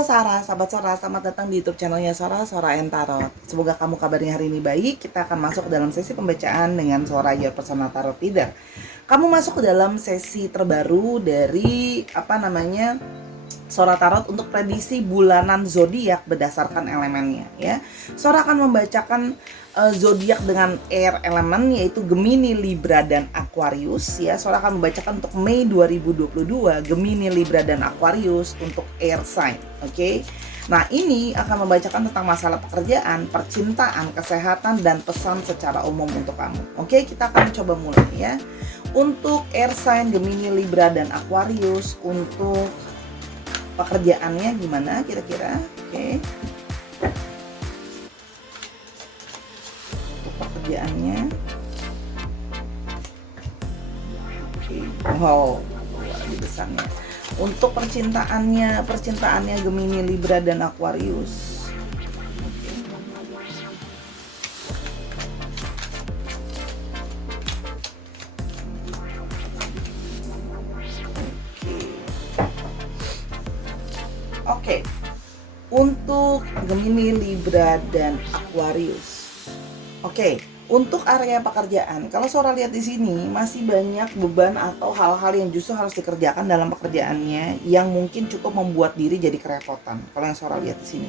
Halo Sarah, sahabat Sora, selamat datang di YouTube channelnya Sora, Sora and Tarot. Semoga kamu kabarnya hari ini baik. Kita akan masuk ke dalam sesi pembacaan dengan Sora Your Personal Tarot Reader. Kamu masuk ke dalam sesi terbaru dari Sora Tarot untuk prediksi bulanan zodiak berdasarkan elemennya ya. Sora akan membacakan zodiak dengan air elemen yaitu Gemini, Libra dan Aquarius ya. Sora akan membacakan untuk Mei 2022 Gemini, Libra dan Aquarius untuk air sign. Oke. Nah, ini akan membacakan tentang masalah pekerjaan, percintaan, kesehatan dan pesan secara umum untuk kamu. Oke, kita akan coba mulai ya. Untuk air sign Gemini, Libra dan Aquarius untuk pekerjaannya gimana kira-kira? Oke. Untuk pekerjaannya. Oke. Wow, lagi besarnya. Untuk percintaannya Gemini, Libra dan Aquarius. Oke, untuk Gemini, Libra, dan Aquarius. Oke, untuk area pekerjaan, kalau Sora lihat di sini masih banyak beban atau hal-hal yang justru harus dikerjakan dalam pekerjaannya yang mungkin cukup membuat diri jadi kerepotan. Kalau yang Sora lihat di sini.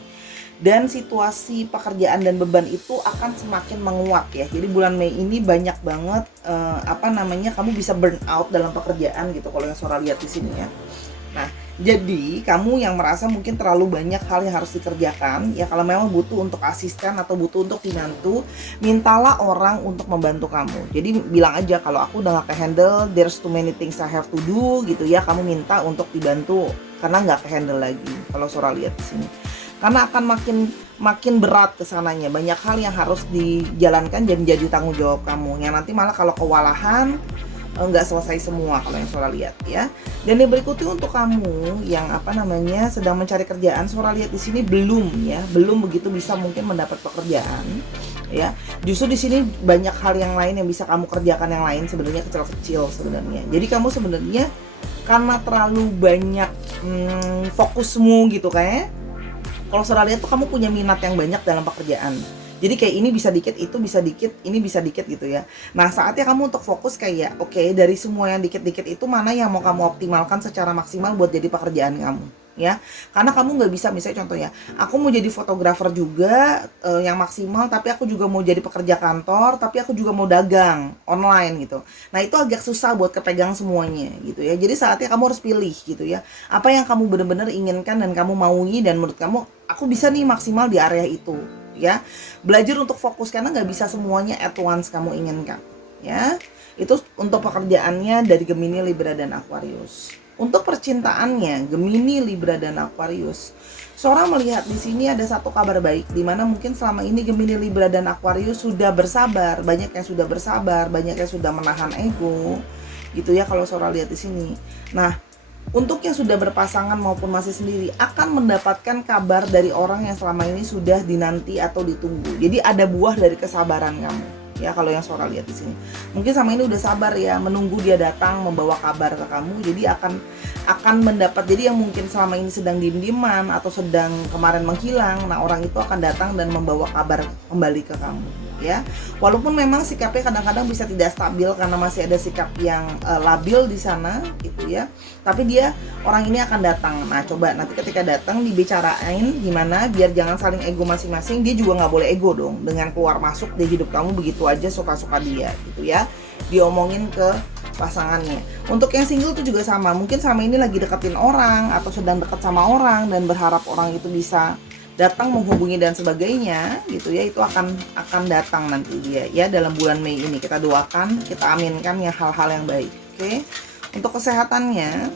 Dan situasi pekerjaan dan beban itu akan semakin menguat ya. Jadi bulan Mei ini banyak banget kamu bisa burn out dalam pekerjaan gitu kalau yang Sora lihat di sini ya. Nah, jadi kamu yang merasa mungkin terlalu banyak hal yang harus dikerjakan ya, kalau memang butuh untuk asisten atau butuh untuk dibantu, mintalah orang untuk membantu kamu. Jadi bilang aja kalau aku udah gak ke-handle, there's too many things I have to do gitu ya, kamu minta untuk dibantu karena gak ke-handle lagi. Kalau Sora lihat di sini. Karena akan makin berat kesananya, banyak hal yang harus dijalankan dan jadi tanggung jawab kamu. Yang nanti malah kalau kewalahan nggak selesai semua kalau yang Sora lihat ya. Dan yang berikutnya untuk kamu yang sedang mencari kerjaan, Sora lihat di sini belum begitu bisa mungkin mendapat pekerjaan ya. Justru di sini banyak hal yang lain yang bisa kamu kerjakan, yang lain sebenarnya kecil-kecil sebenarnya. Jadi kamu sebenarnya karena terlalu banyak fokusmu gitu kayak, kalau Sora lihat tuh kamu punya minat yang banyak dalam pekerjaan. Jadi kayak ini bisa dikit, itu bisa dikit, ini bisa dikit gitu ya. Nah, saatnya kamu untuk fokus kayak oke, dari semua yang dikit-dikit itu mana yang mau kamu optimalkan secara maksimal buat jadi pekerjaan kamu ya. Karena kamu nggak bisa, misalnya contohnya, aku mau jadi fotografer juga yang maksimal, tapi aku juga mau jadi pekerja kantor, tapi aku juga mau dagang online gitu. Nah, itu agak susah buat kepegang semuanya gitu ya. Jadi saatnya kamu harus pilih gitu ya. Apa yang kamu benar-benar inginkan dan kamu maui dan menurut kamu aku bisa nih maksimal di area itu ya. Belajar untuk fokus karena nggak bisa semuanya at once kamu inginkan ya. Itu untuk pekerjaannya dari Gemini, Libra dan Aquarius. Untuk percintaannya Gemini, Libra dan Aquarius, Sora melihat di sini ada satu kabar baik di mana mungkin selama ini Gemini, Libra dan Aquarius sudah bersabar, banyak yang sudah bersabar, banyak yang sudah menahan ego gitu ya kalau Sora lihat di sini. Nah, untuk yang sudah berpasangan maupun masih sendiri akan mendapatkan kabar dari orang yang selama ini sudah dinanti atau ditunggu. Jadi ada buah dari kesabaran kamu. Ya kalau yang Sora lihat di sini. Mungkin sama ini udah sabar ya, menunggu dia datang membawa kabar ke kamu. Jadi akan mendapat, jadi yang mungkin selama ini sedang diem-dieman atau sedang kemarin menghilang, nah orang itu akan datang dan membawa kabar kembali ke kamu ya. Walaupun memang sikapnya kadang-kadang bisa tidak stabil karena masih ada sikap yang labil di sana gitu ya. Tapi orang ini akan datang. Nah, coba nanti ketika datang dibicarain gimana biar jangan saling ego masing-masing. Dia juga nggak boleh ego dong dengan keluar masuk di hidup kamu begitu aja suka-suka dia gitu ya. Diomongin ke pasangannya. Untuk yang single itu juga sama. Mungkin sama ini lagi deketin orang atau sedang dekat sama orang dan berharap orang itu bisa datang menghubungi dan sebagainya gitu ya. Itu akan datang nanti dia ya dalam bulan Mei ini. Kita doakan, kita aminkan ya hal-hal yang baik. Oke. Untuk kesehatannya,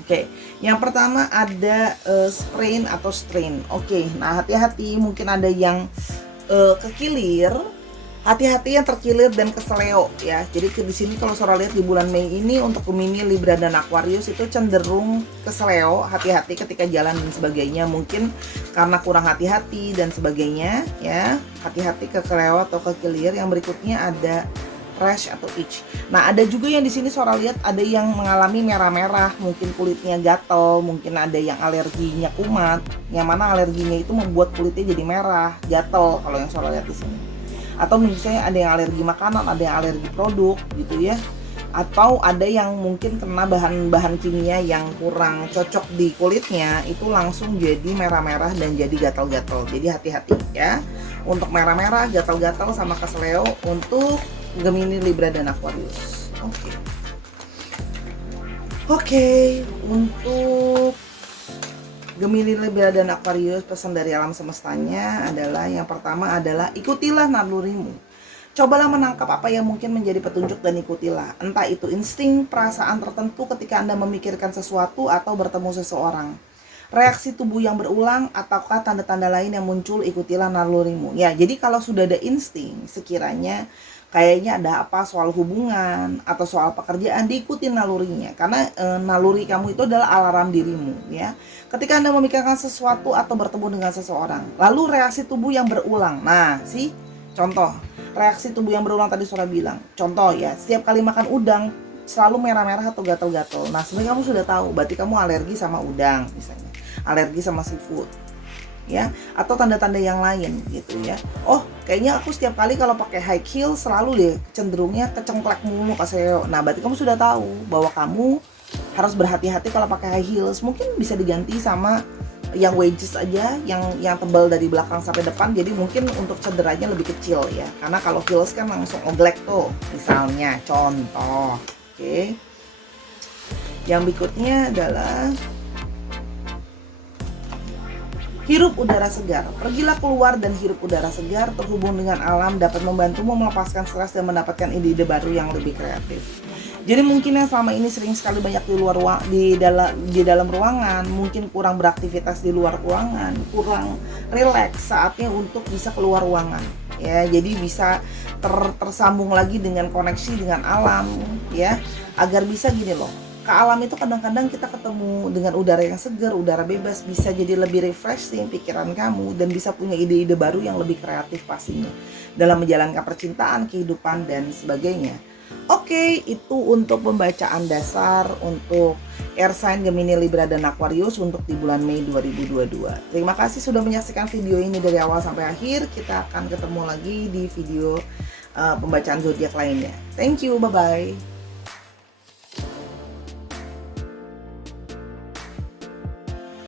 oke, yang pertama ada sprain atau strain. Oke, nah hati-hati, mungkin ada yang kekilir. Hati-hati yang terkilir dan keseleo ya. Jadi di sini kalau Sora lihat di bulan Mei ini untuk Gemini, Libra dan Aquarius itu cenderung keseleo, hati-hati ketika jalan dan sebagainya. Mungkin karena kurang hati-hati dan sebagainya ya. Hati-hati kekeleo atau kekilir. Yang berikutnya ada rash atau itch. Nah, ada juga yang di sini Sora lihat ada yang mengalami merah-merah, mungkin kulitnya gatel, mungkin ada yang alerginya kumat, yang mana alerginya itu membuat kulitnya jadi merah, gatel kalau yang Sora lihat di sini. Atau misalnya ada yang alergi makanan, ada yang alergi produk gitu ya. Atau ada yang mungkin kena bahan-bahan kimia yang kurang cocok di kulitnya, itu langsung jadi merah-merah dan jadi gatal-gatal. Jadi hati-hati ya untuk merah-merah, gatal-gatal sama kesleo untuk Gemini, Libra, dan Aquarius. Oke, untuk Gemini, Libra, dan Aquarius, pesan dari alam semestanya adalah yang pertama adalah ikutilah nalurimu. Cobalah menangkap apa yang mungkin menjadi petunjuk dan ikutilah. Entah itu insting, perasaan tertentu ketika Anda memikirkan sesuatu atau bertemu seseorang. Reaksi tubuh yang berulang ataukah tanda-tanda lain yang muncul, ikutilah nalurimu. Ya, jadi kalau sudah ada insting, sekiranya kayaknya ada apa soal hubungan atau soal pekerjaan, diikuti nalurinya. Karena naluri kamu itu adalah alarm dirimu ya. Ketika Anda memikirkan sesuatu atau bertemu dengan seseorang, lalu reaksi tubuh yang berulang. Nah, contoh reaksi tubuh yang berulang tadi Sora bilang. Contoh ya, setiap kali makan udang selalu merah-merah atau gatal-gatal. Nah, sebenarnya kamu sudah tahu, berarti kamu alergi sama udang misalnya. Alergi sama seafood. Ya, atau tanda-tanda yang lain gitu ya. Oh, kayaknya aku setiap kali kalau pakai high heel selalu deh cenderungnya kecengklek mulu kaseo. Nah, berarti kamu sudah tahu bahwa kamu harus berhati-hati kalau pakai high heels. Mungkin bisa diganti sama yang wedges aja, yang tebal dari belakang sampai depan, jadi mungkin untuk cederanya lebih kecil ya, karena kalau heels kan langsung oglek tuh misalnya, contoh. Oke. Yang berikutnya adalah hirup udara segar. Pergilah keluar dan hirup udara segar, terhubung dengan alam dapat membantumu melepaskan stres dan mendapatkan ide-ide baru yang lebih kreatif. Jadi mungkin yang selama ini sering sekali banyak di dalam ruangan, mungkin kurang beraktivitas di luar ruangan, kurang rileks, saatnya untuk bisa keluar ruangan. Ya, jadi bisa tersambung lagi dengan koneksi dengan alam ya, agar bisa gini loh. Ke alam itu kadang-kadang kita ketemu dengan udara yang segar, udara bebas, bisa jadi lebih refreshing pikiran kamu dan bisa punya ide-ide baru yang lebih kreatif pastinya dalam menjalankan percintaan, kehidupan, dan sebagainya. Oke, itu untuk pembacaan dasar untuk air sign Gemini, Libra, dan Aquarius untuk di bulan Mei 2022. Terima kasih sudah menyaksikan video ini dari awal sampai akhir. Kita akan ketemu lagi di video pembacaan zodiak lainnya. Thank you, bye-bye.